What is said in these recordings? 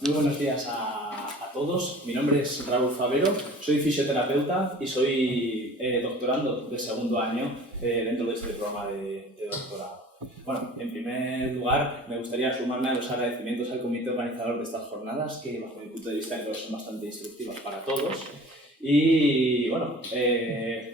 Muy buenos días a todos. Mi nombre es Raúl Favero, soy fisioterapeuta y soy doctorando de segundo año dentro de este programa de doctorado. Bueno, en primer lugar, me gustaría sumarme a los agradecimientos al comité organizador de estas jornadas, que bajo mi punto de vista creo que son bastante instructivas para todos. Y bueno,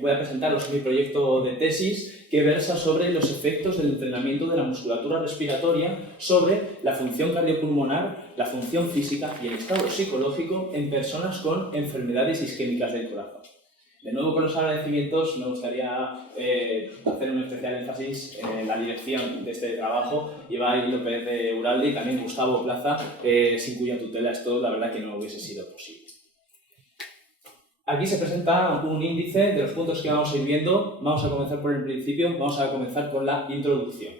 voy a presentaros mi proyecto de tesis que versa sobre los efectos del entrenamiento de la musculatura respiratoria sobre la función cardiopulmonar, la función física y el estado psicológico en personas con enfermedades isquémicas del corazón. De nuevo, con los agradecimientos, me gustaría hacer un especial énfasis en la dirección de este trabajo. Ibai López de Uralde y también Gustavo Plaza, sin cuya tutela esto la verdad que no hubiese sido posible. Aquí se presenta un índice de los puntos que vamos a ir viendo. Vamos a comenzar por el principio, vamos a comenzar con la introducción.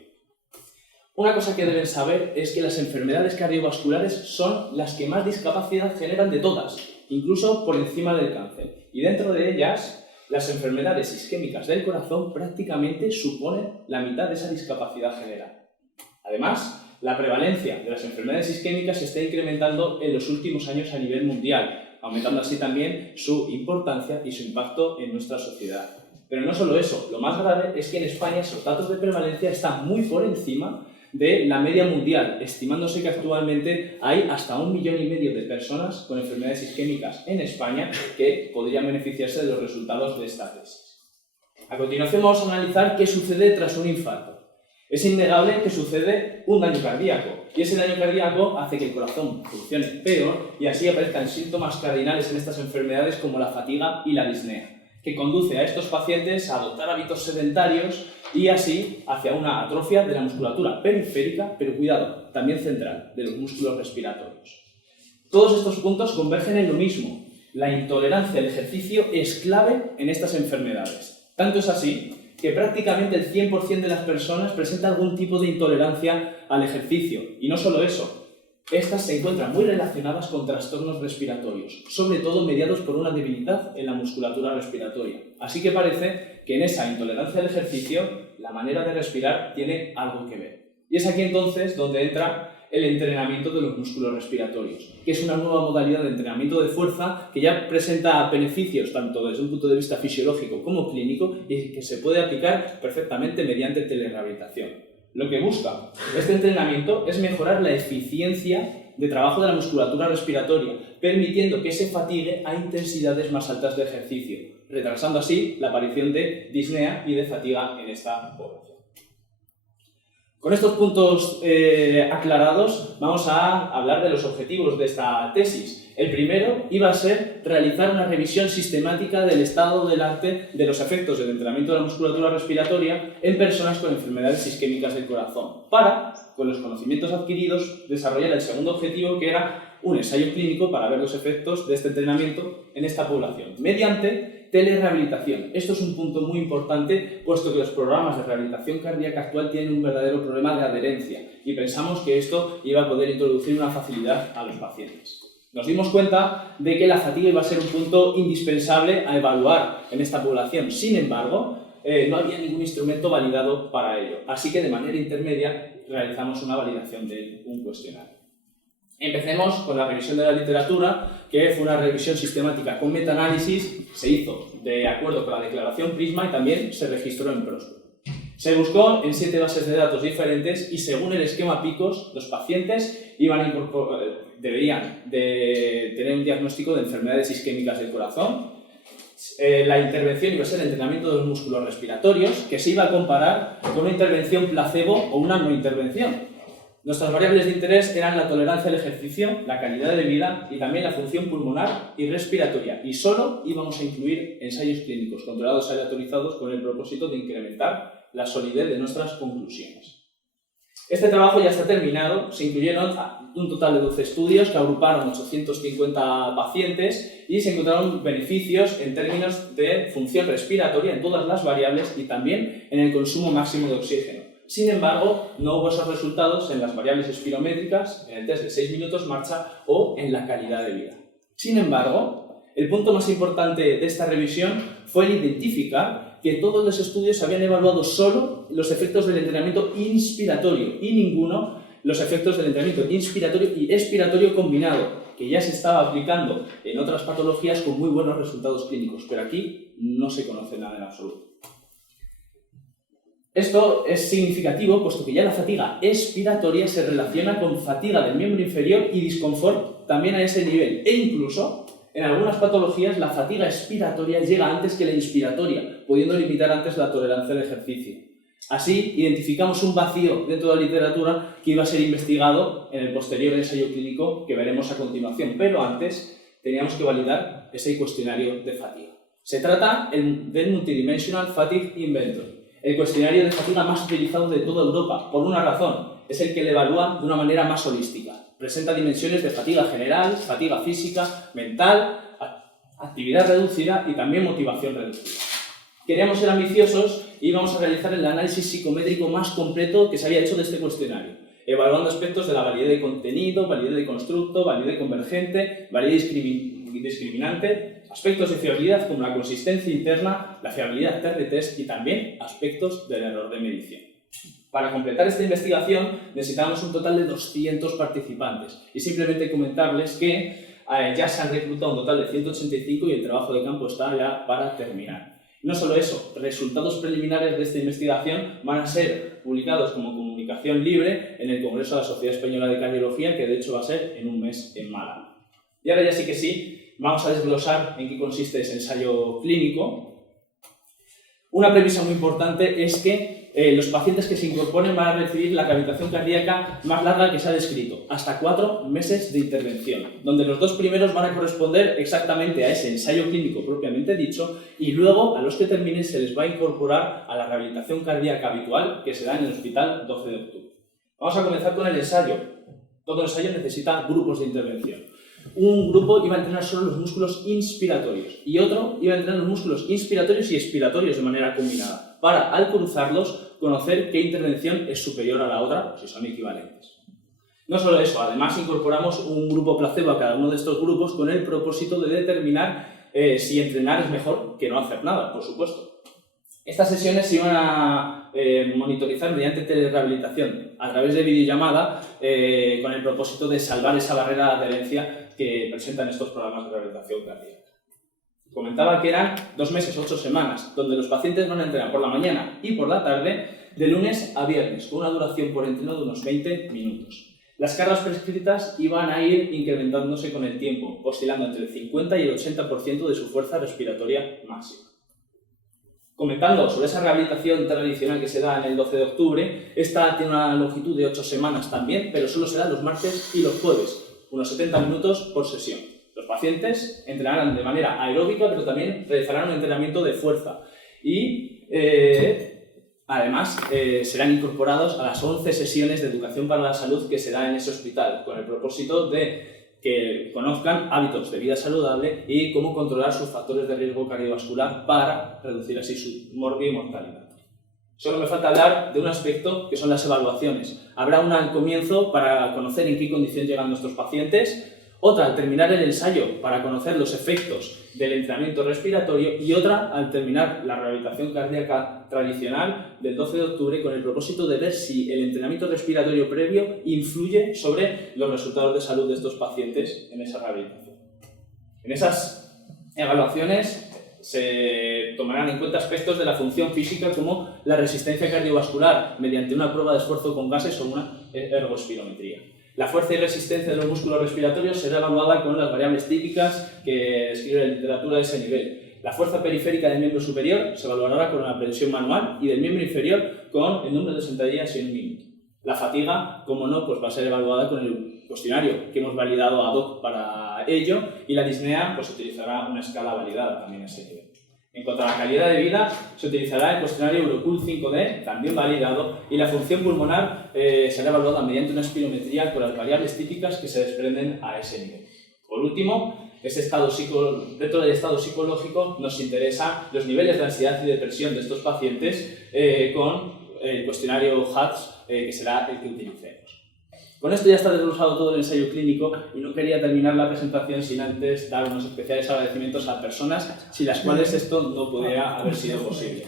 Una cosa que deben saber es que las enfermedades cardiovasculares son las que más discapacidad generan de todas, incluso por encima del cáncer. Y dentro de ellas, las enfermedades isquémicas del corazón prácticamente suponen la mitad de esa discapacidad general. Además, la prevalencia de las enfermedades isquémicas se está incrementando en los últimos años a nivel mundial, aumentando así también su importancia y su impacto en nuestra sociedad. Pero no solo eso, lo más grave es que en España esos datos de prevalencia están muy por encima de la media mundial, estimándose que actualmente hay hasta 1,5 millones de personas con enfermedades isquémicas en España que podrían beneficiarse de los resultados de esta tesis. A continuación vamos a analizar qué sucede tras un infarto. Es innegable que sucede un daño cardíaco, y ese daño cardíaco hace que el corazón funcione peor y así aparezcan síntomas cardinales en estas enfermedades como la fatiga y la disnea, que conduce a estos pacientes a adoptar hábitos sedentarios y así hacia una atrofia de la musculatura periférica, pero cuidado, también central, de los músculos respiratorios. Todos estos puntos convergen en lo mismo: la intolerancia al ejercicio es clave en estas enfermedades. Tanto es así que prácticamente el 100% de las personas presenta algún tipo de intolerancia al ejercicio. Y no solo eso, estas se encuentran muy relacionadas con trastornos respiratorios, sobre todo mediados por una debilidad en la musculatura respiratoria. Así que parece que en esa intolerancia al ejercicio, la manera de respirar tiene algo que ver. Y es aquí entonces donde entra el entrenamiento de los músculos respiratorios, que es una nueva modalidad de entrenamiento de fuerza que ya presenta beneficios tanto desde un punto de vista fisiológico como clínico y que se puede aplicar perfectamente mediante telerehabilitación. Lo que busca este entrenamiento es mejorar la eficiencia de trabajo de la musculatura respiratoria, permitiendo que se fatigue a intensidades más altas de ejercicio, retrasando así la aparición de disnea y de fatiga en esta población. Con estos puntos aclarados, vamos a hablar de los objetivos de esta tesis. El primero iba a ser realizar una revisión sistemática del estado del arte de los efectos del entrenamiento de la musculatura respiratoria en personas con enfermedades isquémicas del corazón, para, con los conocimientos adquiridos, desarrollar el segundo objetivo, que era un ensayo clínico para ver los efectos de este entrenamiento en esta población, mediante telerehabilitación. Esto es un punto muy importante, puesto que los programas de rehabilitación cardíaca actual tienen un verdadero problema de adherencia y pensamos que esto iba a poder introducir una facilidad a los pacientes. Nos dimos cuenta de que la fatiga iba a ser un punto indispensable a evaluar en esta población. Sin embargo, no había ningún instrumento validado para ello, así que de manera intermedia realizamos una validación de un cuestionario. Empecemos con la revisión de la literatura, que fue una revisión sistemática con metaanálisis, se hizo de acuerdo con la declaración PRISMA y también se registró en PROSPER. Se buscó en 7 bases de datos diferentes y según el esquema PICOS, los pacientes deberían de tener un diagnóstico de enfermedades isquémicas del corazón. La intervención iba a ser el entrenamiento de los músculos respiratorios, que se iba a comparar con una intervención placebo o una no intervención. Nuestras variables de interés eran la tolerancia al ejercicio, la calidad de vida y también la función pulmonar y respiratoria. Y solo íbamos a incluir ensayos clínicos controlados y aleatorizados con el propósito de incrementar la solidez de nuestras conclusiones. Este trabajo ya está terminado, se incluyeron un total de 12 estudios que agruparon 850 pacientes y se encontraron beneficios en términos de función respiratoria en todas las variables y también en el consumo máximo de oxígeno. Sin embargo, no hubo esos resultados en las variables espirométricas, en el test de 6 minutos marcha o en la calidad de vida. Sin embargo, el punto más importante de esta revisión fue el identificar que todos los estudios habían evaluado solo los efectos del entrenamiento inspiratorio y ninguno los efectos del entrenamiento inspiratorio y expiratorio combinado, que ya se estaba aplicando en otras patologías con muy buenos resultados clínicos, pero aquí no se conoce nada en absoluto. Esto es significativo puesto que ya la fatiga expiratoria se relaciona con fatiga del miembro inferior y disconfort también a ese nivel, e incluso en algunas patologías la fatiga expiratoria llega antes que la inspiratoria, pudiendo limitar antes la tolerancia al ejercicio. Así, identificamos un vacío dentro de la literatura que iba a ser investigado en el posterior ensayo clínico que veremos a continuación, pero antes teníamos que validar ese cuestionario de fatiga. Se trata del Multidimensional Fatigue Inventory, el cuestionario de fatiga más utilizado de toda Europa, por una razón, es el que le evalúa de una manera más holística. Presenta dimensiones de fatiga general, fatiga física, mental, actividad reducida y también motivación reducida. Queríamos ser ambiciosos y íbamos a realizar el análisis psicométrico más completo que se había hecho de este cuestionario, evaluando aspectos de la validez de contenido, validez de constructo, validez convergente, validez discriminante, aspectos de fiabilidad como la consistencia interna, la fiabilidad t-retest y también aspectos del error de medición. Para completar esta investigación necesitábamos un total de 200 participantes y simplemente comentarles que ya se han reclutado un total de 185 y el trabajo de campo está ya para terminar. No solo eso, resultados preliminares de esta investigación van a ser publicados como comunicación libre en el Congreso de la Sociedad Española de Cardiología, que de hecho va a ser en un mes en Málaga. Y ahora ya sí que sí, vamos a desglosar en qué consiste ese ensayo clínico. Una premisa muy importante es que los pacientes que se incorporen van a recibir la cavitación cardíaca más larga que se ha descrito, hasta 4 meses de intervención, donde los 2 primeros van a corresponder exactamente a ese ensayo clínico propiamente dicho y luego a los que terminen se les va a incorporar a la rehabilitación cardíaca habitual que se da en el Hospital 12 de Octubre. Vamos a comenzar con el ensayo. Todo ensayo necesita grupos de intervención. Un grupo iba a entrenar solo los músculos inspiratorios y otro iba a entrenar los músculos inspiratorios y expiratorios de manera combinada, para, al cruzarlos, conocer qué intervención es superior a la otra, o si son equivalentes. No solo eso, además incorporamos un grupo placebo a cada uno de estos grupos con el propósito de determinar si entrenar es mejor que no hacer nada, por supuesto. Estas sesiones se iban a monitorizar mediante telerehabilitación a través de videollamada con el propósito de salvar esa barrera de adherencia que presentan estos programas de rehabilitación cardíaca. Comentaba que eran 2 meses, 8 semanas, donde los pacientes van a entrenar por la mañana y por la tarde de lunes a viernes, con una duración por entreno de unos 20 minutos. Las cargas prescritas iban a ir incrementándose con el tiempo, oscilando entre el 50 y el 80% de su fuerza respiratoria máxima. Comentando sobre esa rehabilitación tradicional que se da en el 12 de octubre, esta tiene una longitud de 8 semanas también, pero solo se da los martes y los jueves, unos 70 minutos por sesión. Los pacientes entrenarán de manera aeróbica, pero también realizarán un entrenamiento de fuerza y además serán incorporados a las 11 sesiones de educación para la salud que se da en ese hospital, con el propósito de que conozcan hábitos de vida saludable y cómo controlar sus factores de riesgo cardiovascular para reducir así su morbi y mortalidad. Solo me falta hablar de un aspecto que son las evaluaciones. Habrá una al comienzo para conocer en qué condición llegan nuestros pacientes, otra al terminar el ensayo para conocer los efectos del entrenamiento respiratorio y otra al terminar la rehabilitación cardíaca tradicional del 12 de octubre con el propósito de ver si el entrenamiento respiratorio previo influye sobre los resultados de salud de estos pacientes en esa rehabilitación. En esas evaluaciones se tomarán en cuenta aspectos de la función física como la resistencia cardiovascular mediante una prueba de esfuerzo con gases o una ergospirometría. La fuerza y resistencia de los músculos respiratorios será evaluada con las variables típicas que describe la literatura de ese nivel. La fuerza periférica del miembro superior se evaluará con la presión manual y del miembro inferior con el número de sentadillas en un minuto. La fatiga, como no, pues va a ser evaluada con el cuestionario que hemos validado ad hoc para ello y la disnea pues utilizará una escala validada también a ese nivel. En cuanto a la calidad de vida, se utilizará el cuestionario Eurocool 5D, también validado, y la función pulmonar será evaluada mediante una espirometría con las variables típicas que se desprenden a ese nivel. Por último, dentro del estado psicológico nos interesan los niveles de ansiedad y depresión de estos pacientes con el cuestionario HATS, que será el que utilicemos. Con esto ya está desglosado todo el ensayo clínico y no quería terminar la presentación sin antes dar unos especiales agradecimientos a personas sin las cuales esto no podría haber sido posible.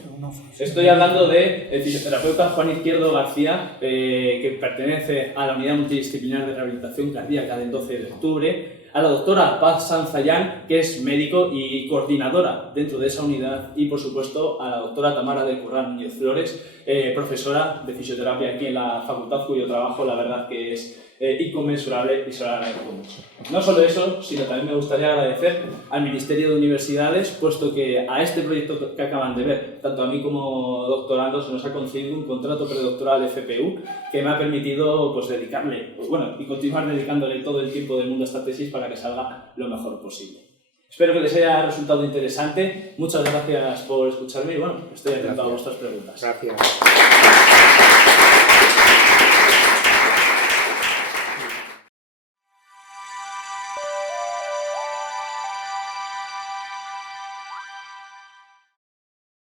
Estoy hablando del fisioterapeuta Juan Izquierdo García, que pertenece a la Unidad Multidisciplinar de Rehabilitación Cardíaca del 12 de octubre, a la doctora Paz Sanzayán, que es médico y coordinadora dentro de esa unidad, y por supuesto a la doctora Tamara del Currán Núñez Flores, profesora de fisioterapia aquí en la facultad, cuyo trabajo la verdad que es inconmensurable y se lo agradezco mucho. No solo eso, sino también me gustaría agradecer al Ministerio de Universidades, puesto que a este proyecto que acaban de ver, tanto a mí como doctorando, se nos ha concedido un contrato predoctoral de FPU que me ha permitido pues, dedicarle, y continuar dedicándole todo el tiempo del mundo a esta tesis para que salga lo mejor posible. Espero que les haya resultado interesante. Muchas gracias por escucharme y estoy atento a vuestras preguntas. Gracias.